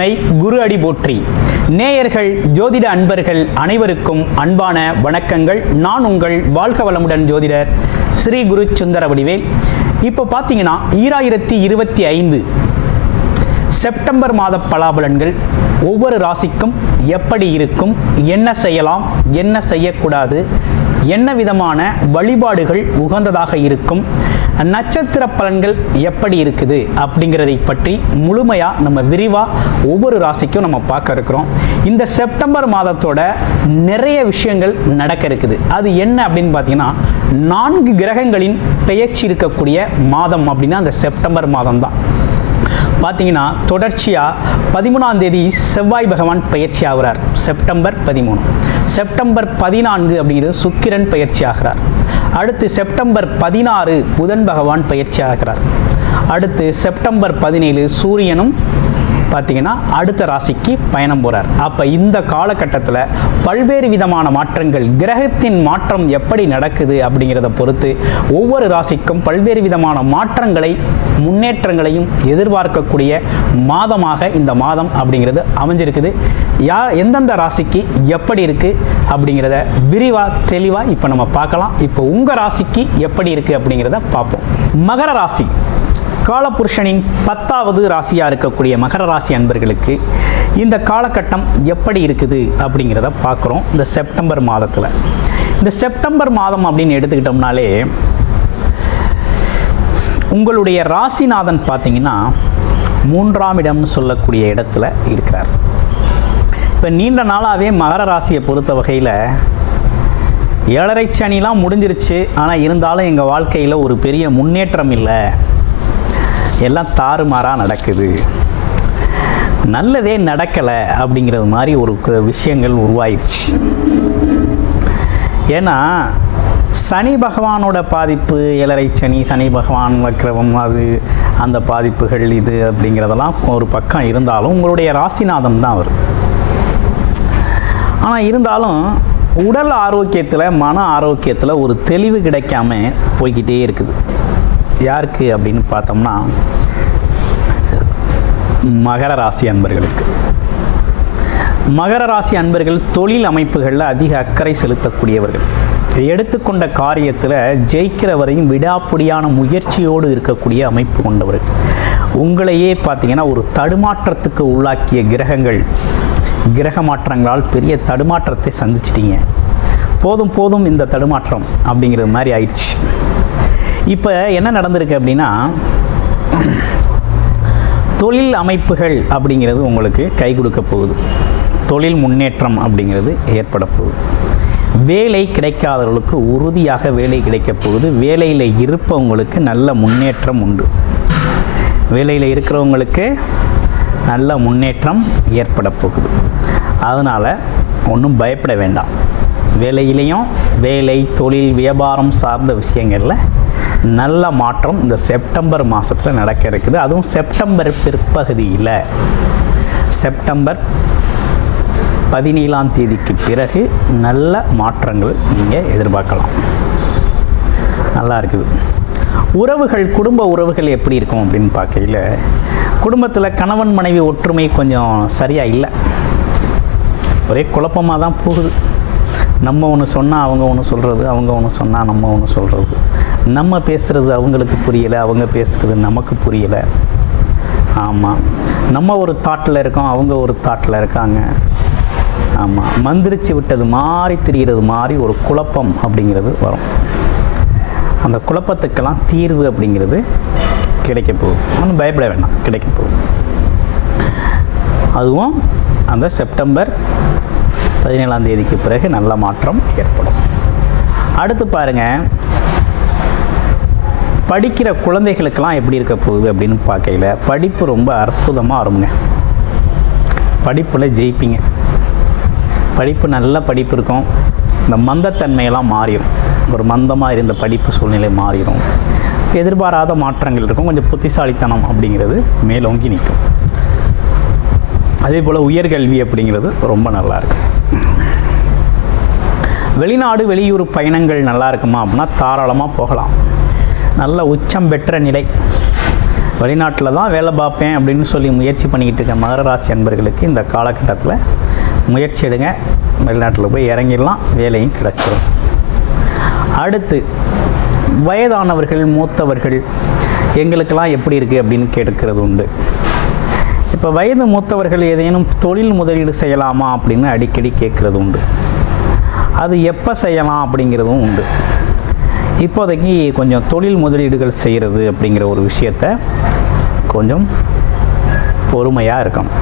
துணை, குரு அடி போற்றி. நேயர்கள், ஜோதிட அன்பர்கள் அனைவருக்கும் அன்பான வணக்கங்கள். நான் உங்கள் வாழ்க வளமுடன் ஜோதிடர் ஸ்ரீ குரு சுந்தர வடிவேல். இப்போ பார்த்தீங்கன்னா 2025 செப்டம்பர் மாத பலாபலன்கள் ஒவ்வொரு ராசிக்கும் எப்படி இருக்கும், என்ன செய்யலாம், என்ன செய்யக்கூடாது, என்ன விதமான வழிபாடுகள் உகந்ததாக இருக்கும், நட்சத்திர பலன்கள் எப்படி இருக்குது அப்படிங்கிறதை பற்றி முழுமையாக நம்ம விரிவாக ஒவ்வொரு ராசிக்கும் நம்ம பார்க்க இருக்கிறோம். இந்த செப்டம்பர் மாதத்தோட நிறைய விஷயங்கள் நடக்க இருக்குது. அது என்ன அப்படின்னு பார்த்தீங்கன்னா, 4 கிரகங்களின் பெயர்ச்சி இருக்கக்கூடிய மாதம் அப்படின்னா அந்த செப்டம்பர் மாதம் தான். பார்த்தீங்கன்னா தொடர்ச்சியாக 13ஆம் தேதி செவ்வாய் பகவான் பயிற்சி ஆகிறார், செப்டம்பர் 13. செப்டம்பர் 14 அப்படிங்கிறது சுக்கிரன் பயிற்சி ஆகிறார். அடுத்து செப்டம்பர் 16 புதன் பகவான் பயிற்சி ஆகிறார். அடுத்து செப்டம்பர் 17 சூரியனும் பார்த்தீங்கன்னா அடுத்த ராசிக்கு பயணம் போகிறார். அப்போ இந்த காலகட்டத்தில் பல்வேறு விதமான மாற்றங்கள், கிரகத்தின் மாற்றம் எப்படி நடக்குது அப்படிங்கிறத பொறுத்து ஒவ்வொரு ராசிக்கும் பல்வேறு விதமான மாற்றங்களை, முன்னேற்றங்களையும் எதிர்பார்க்கக்கூடிய மாதமாக இந்த மாதம் அப்படிங்கிறது அமைஞ்சிருக்குது. எந்தெந்த ராசிக்கு எப்படி இருக்குது அப்படிங்கிறத விரிவாக தெளிவாக இப்போ நம்ம பார்க்கலாம். இப்போ உங்கள் ராசிக்கு எப்படி இருக்குது அப்படிங்கிறத பார்ப்போம். மகர ராசி, காலபுருஷனின் 10வது ராசியாக இருக்கக்கூடிய மகர ராசி அன்பர்களுக்கு இந்த காலகட்டம் எப்படி இருக்குது அப்படிங்கிறத பார்க்குறோம். இந்த செப்டம்பர் மாதத்தில், இந்த செப்டம்பர் மாதம் அப்படின்னு எடுத்துக்கிட்டோம்னாலே உங்களுடைய ராசிநாதன் பார்த்தீங்கன்னா 3ஆம் இடம்னு சொல்லக்கூடிய இடத்துல இருக்கிறார். இப்போ நீண்ட நாளாகவே மகர ராசியை பொறுத்த வகையில் 7.5 சனிலாம் முடிஞ்சிருச்சு, ஆனால் இருந்தாலும் எங்கள் வாழ்க்கையில் ஒரு பெரிய முன்னேற்றம் இல்லை, எல்லாம் தாறுமாறாக நடக்குது, நல்லதே நடக்கலை அப்படிங்கிறது மாதிரி ஒரு விஷயங்கள் உருவாயிடுச்சு. ஏன்னா சனி பகவானோட பாதிப்பு, 7.5 சனி, சனி பகவான் வக்ரவம், அது அந்த பாதிப்புகள் இது அப்படிங்கிறதெல்லாம் ஒரு பக்கம் இருந்தாலும் உங்களுடைய ராசிநாதம் தான் அவர். ஆனால் இருந்தாலும் உடல் ஆரோக்கியத்தில், மன ஆரோக்கியத்தில் ஒரு தெளிவு கிடைக்காம போய்கிட்டே இருக்குது. யாருக்கு அப்படின்னு பார்த்தோம்னா மகர ராசி அன்பர்களுக்கு. மகர ராசி அன்பர்கள் தொழில் அமைப்புகளில் அதிக அக்கறை செலுத்தக்கூடியவர்கள். எடுத்துக்கொண்ட காரியத்தில் ஜெயிக்கிற வரையும் விடாப்பிடியான முயற்சியோடு இருக்கக்கூடிய அமைப்பு கொண்டவர்கள். உங்களையே பார்த்தீங்கன்னா ஒரு தடுமாற்றத்துக்கு உள்ளாக்கிய கிரகங்கள், கிரக மாற்றங்களால் பெரிய தடுமாற்றத்தை சந்திச்சிட்டிங்க. போதும் போதும் இந்த தடுமாற்றம் அப்படிங்கிறது மாதிரி ஆயிடுச்சு. இப்போ என்ன நடந்திருக்கு அப்படின்னா, தொழில் அமைப்புகள் அப்படிங்கிறது உங்களுக்கு கை கொடுக்க போகுது, தொழில் முன்னேற்றம் அப்படிங்கிறது ஏற்பட போகுது. வேலை கிடைக்காதவர்களுக்கு உறுதியாக வேலை கிடைக்க போகுது. வேலையில் இருப்பவங்களுக்கு நல்ல முன்னேற்றம் உண்டு. வேலையில் இருக்கிறவங்களுக்கு நல்ல முன்னேற்றம் ஏற்பட போகுது. அதனால் ஒன்றும் பயப்பட வேண்டாம். வேலையிலையும், வேலை, தொழில், வியாபாரம் சார்ந்த விஷயங்களில் நல்ல மாற்றம் இந்த செப்டம்பர் மாதத்தில் நடக்க இருக்குது. அதுவும் செப்டம்பர் பிற்பகுதியில், செப்டம்பர் 17ஆம் தேதிக்கு பிறகு நல்ல மாற்றங்கள் நீங்கள் எதிர்பார்க்கலாம். நல்லா இருக்குது. உறவுகள், குடும்ப உறவுகள் எப்படி இருக்கும் அப்படின்னு பார்க்கையில் குடும்பத்தில் கணவன் மனைவி ஒற்றுமை கொஞ்சம் சரியாக இல்லை, ஒரே குழப்பமாக தான் போகுது. நம்ம ஒன்று சொன்னால் அவங்க ஒன்று சொல்கிறது, அவங்க ஒன்று சொன்னால் நம்ம ஒன்று சொல்கிறது, நம்ம பேசுகிறது அவங்களுக்கு புரியலை, அவங்க பேசுகிறது நமக்கு புரியலை. ஆமாம், நம்ம ஒரு தாட்டில் இருக்கோம், அவங்க ஒரு தாட்டில் இருக்காங்க. ஆமாம், மந்திரிச்சு விட்டது மாதிரி தெரிகிறது மாதிரி ஒரு குழப்பம் அப்படிங்கிறது வரும். அந்த குழப்பத்துக்கெல்லாம் தீர்வு அப்படிங்கிறது கிடைக்க போகுது. ஒன்றும் பயப்பட வேண்டாம், கிடைக்க போகுது. அதுவும் அந்த செப்டம்பர் 17ஆம் தேதிக்கு பிறகு நல்ல மாற்றம் ஏற்படும். அடுத்து பாருங்கள், படிக்கிற குழந்தைகளுக்கெல்லாம் எப்படி இருக்க போகுது அப்படின்னு பார்க்கையில் படிப்பு ரொம்ப அற்புதமாக வருங்க. படிப்பில் ஜெயிப்பீங்க. படிப்பு நல்ல படிப்பு இருக்கும். இந்த மந்தத்தன்மையெல்லாம் மாறிடும். ஒரு மந்தமாக இருந்த படிப்பு சூழ்நிலை மாறிடும். எதிர்பாராத மாற்றங்கள் இருக்கும். கொஞ்சம் புத்திசாலித்தனம் அப்படிங்கிறது மேலோங்கி நிற்கும். அதே போல் உயர்கல்வி அப்படிங்கிறது ரொம்ப நல்லாயிருக்கு. வெளிநாடு வெளியூர் பயணங்கள் நல்லா இருக்குமா அப்படின்னா தாராளமாக போகலாம். நல்ல உச்சம் பெற்ற நிலை. வெளிநாட்டில் தான் வேலை பார்ப்பேன் அப்படின்னு சொல்லி முயற்சி பண்ணிக்கிட்டு இருக்க மகர ராசி அன்பர்களுக்கு இந்த காலகட்டத்தில் முயற்சி எடுங்க, வெளிநாட்டில் போய் இறங்கிடலாம், வேலையும் கிடச்சிடும். அடுத்து வயதானவர்கள், மூத்தவர்கள் எங்களுக்கெல்லாம் எப்படி இருக்குது அப்படின்னு கேட்கறது உண்டு. இப்போ வயது மூத்தவர்கள் ஏதேனும் தொழில் முதலீடு செய்யலாமா அப்படின்னு அடிக்கடி கேட்குறது உண்டு. அது எப்போ செய்யலாம் அப்படிங்கிறதும் உண்டு. இப்போதைக்கு கொஞ்சம் தொழில் முதலீடுகள் செய்கிறது அப்படிங்கிற ஒரு விஷயத்த கொஞ்சம் பொறுமையாக இருக்கணும்.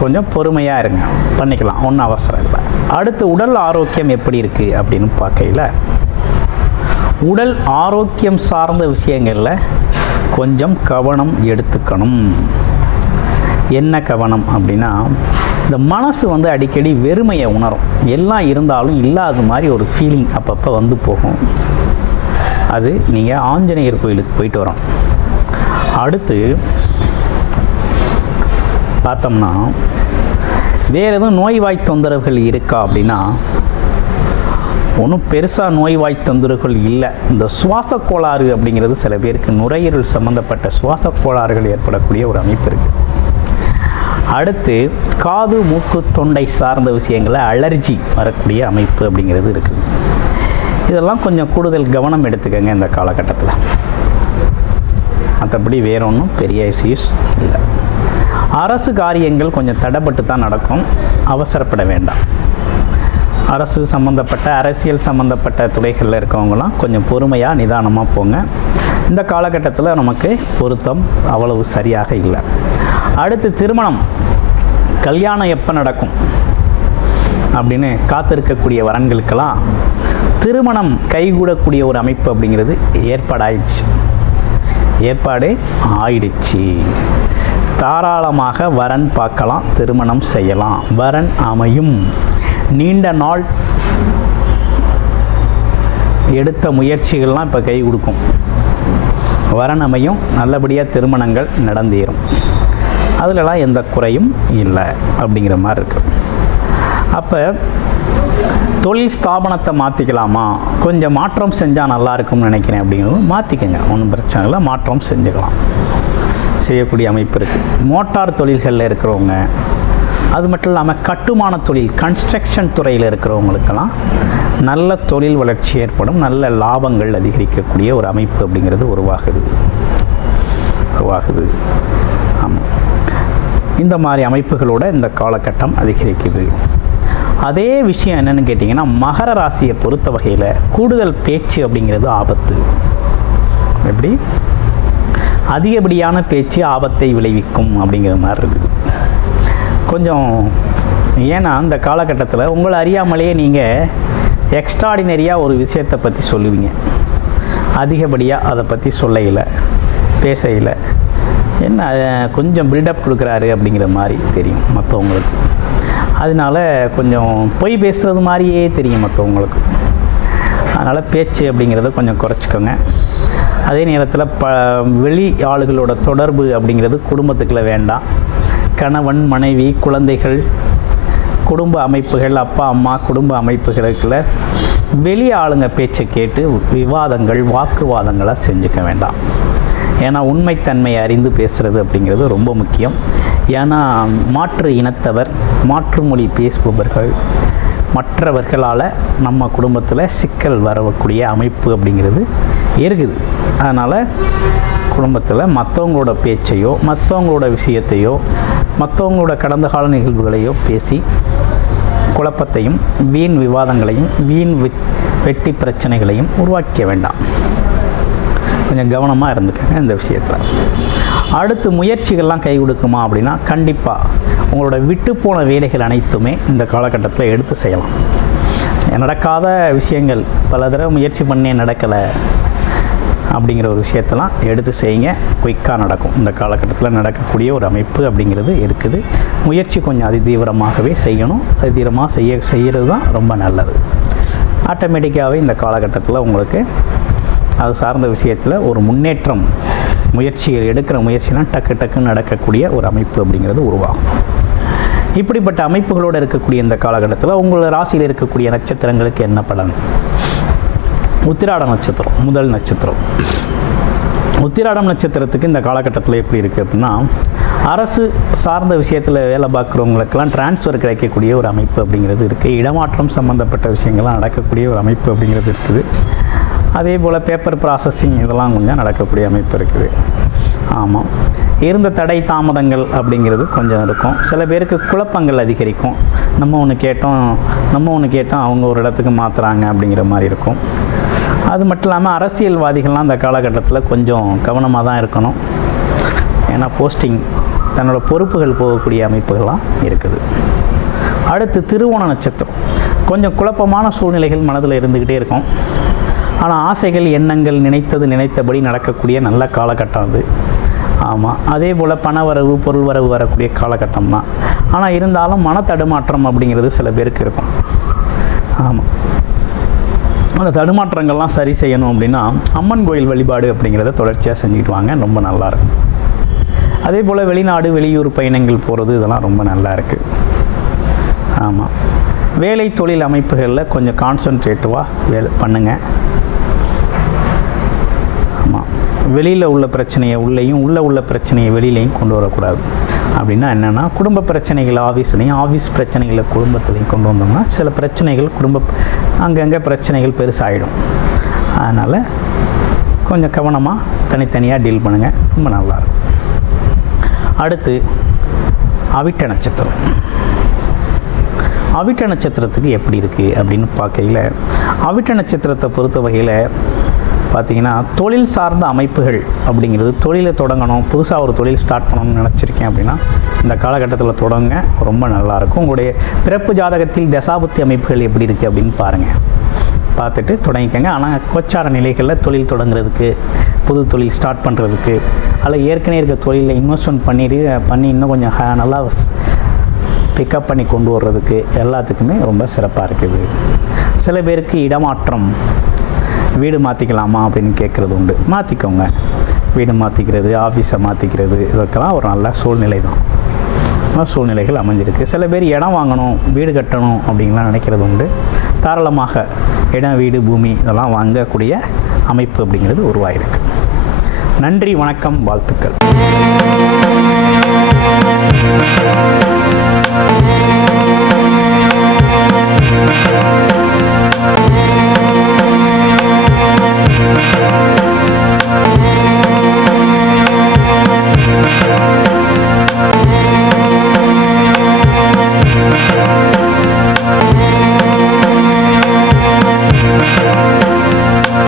கொஞ்சம் பொறுமையாக இருங்க, பண்ணிக்கலாம், ஒன்றும் அவசரம் இல்லை. அடுத்து உடல் ஆரோக்கியம் எப்படி இருக்குது அப்படின்னு பார்க்கையில், உடல் ஆரோக்கியம் சார்ந்த விஷயங்களில் கொஞ்சம் கவனம் எடுத்துக்கணும். என்ன கவனம் அப்படின்னா, இந்த மனசு வந்து அடிக்கடி வெறுமையை உணரும். எல்லாம் இருந்தாலும் இல்லாத மாதிரி ஒரு ஃபீலிங் அப்பப்போ வந்து போகும். அது நீங்கள் ஆஞ்சநேயர் கோயிலுக்கு போயிட்டு வரோம். அடுத்து பார்த்தோம்னா, வேறு எதுவும் நோய்வாய் தொந்தரவுகள் இருக்கா அப்படின்னா, ஒன்றும் பெருசாக நோய்வாய் தொந்தரவுகள் இல்லை. இந்த சுவாச கோளாறு அப்படிங்கிறது சில பேருக்கு நுரையீரல் சம்மந்தப்பட்ட சுவாச கோளாறுகள் ஏற்படக்கூடிய ஒரு அமைப்பு இருக்குது. அடுத்து காது, மூக்கு, தொண்டை சார்ந்த விஷயங்களில் அலர்ஜி வரக்கூடிய அமைப்பு அப்படிங்கிறது இருக்குது. இதெல்லாம் கொஞ்சம் கூடுதல் கவனம் எடுத்துக்கங்க இந்த காலகட்டத்தில். மற்றபடி வேற ஒன்றும் பெரிய இஷ்யூஸ் இல்லை. அரசு காரியங்கள் கொஞ்சம் தடைப்பட்டு தான் நடக்கும், அவசரப்பட வேண்டாம். அரசு சம்மந்தப்பட்ட, அரசியல் சம்மந்தப்பட்ட துறைகளில் இருக்கவங்களாம் கொஞ்சம் பொறுமையாக நிதானமாக போங்க. இந்த காலகட்டத்தில் நமக்கு பொருத்தம் அவ்வளவு சரியாக இல்லை. அடுத்து திருமணம், கல்யாணம் எப்போ நடக்கும் அப்படின்னு காத்திருக்கக்கூடிய வரன்களுக்கெல்லாம் திருமணம் கைகூடக்கூடிய ஒரு அமைப்பு அப்படிங்கிறது ஏற்பாடு ஆயிடுச்சு. தாராளமாக வரன் பார்க்கலாம், திருமணம் செய்யலாம், வரன் அமையும். நீண்ட நாள் எடுத்த முயற்சிகள்லாம் இப்போ கை கொடுக்கும், வரன் அமையும், நல்லபடியாக திருமணங்கள் நடந்தேறும். அதிலலாம் எந்த குறையும் இல்லை அப்படிங்கிற மாதிரி இருக்குது. அப்போ தொழில் ஸ்தாபனத்தை மாற்றிக்கலாமா, கொஞ்சம் மாற்றம் செஞ்சால் நல்லாயிருக்கும்னு நினைக்கிறேன் அப்படிங்கிறது மாற்றிக்கங்க, ஒன்றும் பிரச்சனை இல்லை, மாற்றம் செஞ்சுக்கலாம், செய்யக்கூடிய அமைப்பு இருக்குது. மோட்டார் தொழில்களில் இருக்கிறவங்க, அது மட்டும் இல்லாமல் கட்டுமான தொழில், கன்ஸ்ட்ரக்ஷன் துறையில் இருக்கிறவங்களுக்கெல்லாம் நல்ல தொழில் வளர்ச்சி ஏற்படும், நல்ல லாபங்கள் அதிகரிக்கக்கூடிய ஒரு அமைப்பு அப்படிங்கிறது உருவாகுது. ஆமாம், இந்த மாதிரி அமைப்புகளோட இந்த காலகட்டம் அதிகரிக்குது. அதே விஷயம் என்னென்னு கேட்டிங்கன்னா, மகர ராசியை பொறுத்த வகையில் கூடுதல் பேச்சு அப்படிங்கிறது ஆபத்து. எப்படி? அதிகப்படியான பேச்சு ஆபத்தை விளைவிக்கும் அப்படிங்கிற மாதிரி இருக்குது கொஞ்சம். ஏன்னா இந்த காலகட்டத்தில் உங்களை அறியாமலேயே நீங்கள் எக்ஸ்ட்ராடினரியாக ஒரு விஷயத்தை பற்றி சொல்லுவீங்க, அதிகப்படியாக அதை பற்றி சொல்லையில், பேசையில் என்ன கொஞ்சம் பில்டப் கொடுக்குறாரு அப்படிங்கிற மாதிரி தெரியும் மற்றவங்களுக்கு. அதனால் கொஞ்சம் பொய் பேசுகிறது மாதிரியே தெரியும் மற்றவங்களுக்கு. அதனால் பேச்சு அப்படிங்கிறத கொஞ்சம் குறைச்சிக்கோங்க. அதே நேரத்தில் வெளி ஆளுகளோட தொடர்பு அப்படிங்கிறது குடும்பத்துக்குள்ளே வேண்டாம். கணவன், மனைவி, குழந்தைகள், குடும்ப அமைப்புகள், அப்பா அம்மா குடும்ப அமைப்புகளுக்குள்ள வெளி ஆளுங்க பேச்சை கேட்டு விவாதங்கள், வாக்குவாதங்களை செஞ்சுக்க வேண்டாம். ஏன்னா உண்மைத்தன்மையை அறிந்து பேசுகிறது அப்படிங்கிறது ரொம்ப முக்கியம். ஏன்னா மாற்று இனத்தவர், மாற்று மொழி பேசுபவர்கள், மற்றவர்களால் நம்ம குடும்பத்தில் சிக்கல் வரக்கூடிய அமைப்பு அப்படிங்கிறது இருக்குது. அதனால் குடும்பத்தில் மற்றவங்களோட பேச்சையோ, மற்றவங்களோட விஷயத்தையோ, மற்றவங்களோட கடந்த கால நிகழ்வுகளையோ பேசி குழப்பத்தையும், வீண் விவாதங்களையும், வீண் வெட்டி பிரச்சனைகளையும் உருவாக்க வேண்டாம். கொஞ்சம் கவனமாக இருந்துக்கங்க இந்த விஷயத்தில். அடுத்து முயற்சிகள்லாம் கை கொடுக்குமா அப்படின்னா, கண்டிப்பாக உங்களோட விட்டு போன வேலைகள் அனைத்துமே இந்த காலகட்டத்தில் எடுத்து செய்யலாம். நடக்காத விஷயங்கள், பல தடவை முயற்சி பண்ணி நடக்கலை அப்படிங்கிற ஒரு விஷயத்தெல்லாம் எடுத்து செய்யுங்க, குயிக்காக நடக்கும். இந்த காலகட்டத்தில் நடக்கக்கூடிய ஒரு அமைப்பு அப்படிங்கிறது இருக்குது. முயற்சி கொஞ்சம் அதிதீவிரமாகவே செய்யணும். அதிதீவிரமாக செய்கிறது தான் ரொம்ப நல்லது. ஆட்டோமேட்டிக்காகவே இந்த காலகட்டத்தில் உங்களுக்கு அது சார்ந்த விஷயத்தில் ஒரு முன்னேற்றம், முயற்சிகள் எடுக்கிற முயற்சிலாம் டக்குன்னு நடக்கக்கூடிய ஒரு அமைப்பு அப்படிங்கிறது உருவாகும். இப்படிப்பட்ட அமைப்புகளோடு இருக்கக்கூடிய இந்த காலகட்டத்தில் உங்களோட ராசியில் இருக்கக்கூடிய நட்சத்திரங்களுக்கு என்ன பலன்? உத்திராட நட்சத்திரம் முதல் நட்சத்திரம். உத்திராடம் நட்சத்திரத்துக்கு இந்த காலகட்டத்தில் எப்படி இருக்குது அப்படின்னா, அரசு சார்ந்த விஷயத்தில் வேலை பார்க்குறவங்களுக்கெல்லாம் டிரான்ஸ்ஃபர் கிடைக்கக்கூடிய ஒரு அமைப்பு அப்படிங்கிறது இருக்குது. இடமாற்றம் சம்மந்தப்பட்ட விஷயங்கள்லாம் நடக்கக்கூடிய ஒரு அமைப்பு அப்படிங்கிறது இருக்குது. அதே போல் பேப்பர் ப்ராசஸிங் இதெல்லாம் கொஞ்சம் நடக்கக்கூடிய அமைப்பு இருக்குது. ஆமாம், இருந்த தடை தாமதங்கள் அப்படிங்கிறது கொஞ்சம் இருக்கும். சில பேருக்கு குழப்பங்கள் அதிகரிக்கும். நம்ம ஒன்று கேட்டோம் அவங்க ஒரு இடத்துக்கு மாற்றுறாங்க அப்படிங்கிற மாதிரி இருக்கும். அது மட்டும் இல்லாமல் அரசியல்வாதிகள்லாம் அந்த காலகட்டத்தில் கொஞ்சம் கவனமாக தான் இருக்கணும். ஏன்னா போஸ்டிங் தன்னோட பொறுப்புகள் போகக்கூடிய அமைப்புகள்லாம் இருக்குது. அடுத்து திருவோண நட்சத்திரம். கொஞ்சம் குழப்பமான சூழ்நிலைகள் மனதில் இருந்துக்கிட்டே இருக்கும். ஆனால் ஆசைகள் எண்ணங்கள் நினைத்தபடி நடக்கக்கூடிய நல்ல காலகட்டம் அது. ஆமாம், அதே போல் பணவரவு பொருள் வரவு வரக்கூடிய காலகட்டம் தான். ஆனால் இருந்தாலும் மன தடுமாற்றம் அப்படிங்கிறது சில பேருக்கு இருக்கும். ஆமாம், அந்த தடுமாற்றங்கள்லாம் சரி செய்யணும் அப்படின்னா அம்மன் கோயில் வழிபாடு அப்படிங்கிறத தொடர்ச்சியாக செஞ்சுட்டு வாங்க, ரொம்ப நல்லாயிருக்கும். அதே போல் வெளிநாடு வெளியூர் பயணங்கள் போகிறது இதெல்லாம் ரொம்ப நல்லா இருக்குது. ஆமாம், வேலை தொழில் அமைப்புகளில் கொஞ்சம் கான்சன்ட்ரேட்டிவாக வேலை பண்ணுங்கள். ஆமாம், வெளியில் உள்ள பிரச்சனையை உள்ளேயும் உள்ள பிரச்சனையை வெளியிலையும் கொண்டு வரக்கூடாது. அப்படின்னா என்னென்னா, குடும்ப பிரச்சனைகள் ஆஃபீஸ்லேயும் ஆஃபீஸ் பிரச்சனைகளை குடும்பத்துலேயும் கொண்டு வந்தோம்னா சில பிரச்சனைகள் அங்கங்கே பிரச்சனைகள் பெருசாகிடும். அதனால் கொஞ்சம் கவனமாக தனித்தனியாக டீல் பண்ணுங்கள், ரொம்ப நல்லாயிருக்கும். அடுத்து அவிட்ட நட்சத்திரம். அவிட்ட நட்சத்திரத்துக்கு எப்படி இருக்குது அப்படின்னு பார்க்கையில், அவிட்ட நட்சத்திரத்தை பொறுத்த வகையில் பார்த்திங்கன்னா, தொழில் சார்ந்த அமைப்புகள் அப்படிங்கிறது, தொழிலை தொடங்கணும், புதுசாக ஒரு தொழில் ஸ்டார்ட் பண்ணணும்னு நினச்சிருக்கேன் அப்படின்னா இந்த காலகட்டத்தில் தொடங்க ரொம்ப நல்லாயிருக்கும். உங்களுடைய பிறப்பு ஜாதகத்தில் தசாபுத்தி அமைப்புகள் எப்படி இருக்குது அப்படின்னு பாருங்கள், பார்த்துட்டு தொடங்கிக்கங்க. ஆனால் கோச்சார நிலைகளில் தொழில் தொடங்குறதுக்கு, புது தொழில் ஸ்டார்ட் பண்ணுறதுக்கு, அதில் ஏற்கனவே இருக்க தொழிலில் இன்வெஸ்ட்மெண்ட் பண்ணி இன்னும் கொஞ்சம் நல்லா பிக்கப் பண்ணி கொண்டு வர்றதுக்கு எல்லாத்துக்குமே ரொம்ப சிறப்பாக இருக்குது. சில பேருக்கு இடமாற்றம், வீடு மாற்றிக்கலாமா அப்படின்னு கேட்குறது உண்டு. மாற்றிக்கோங்க, வீடு மாற்றிக்கிறது, ஆஃபீஸை மாற்றிக்கிறது, இதற்கெல்லாம் ஒரு நல்ல சூழ்நிலை தான், சூழ்நிலைகள் அமைஞ்சிருக்கு. சில பேர் இடம் வாங்கணும், வீடு கட்டணும் அப்படின்லாம் நினைக்கிறது உண்டு. தாராளமாக இடம், வீடு, பூமி இதெல்லாம் வாங்கக்கூடிய அமைப்பு அப்படிங்கிறது உருவாயிருக்கு. நன்றி, வணக்கம், வாழ்த்துக்கள்.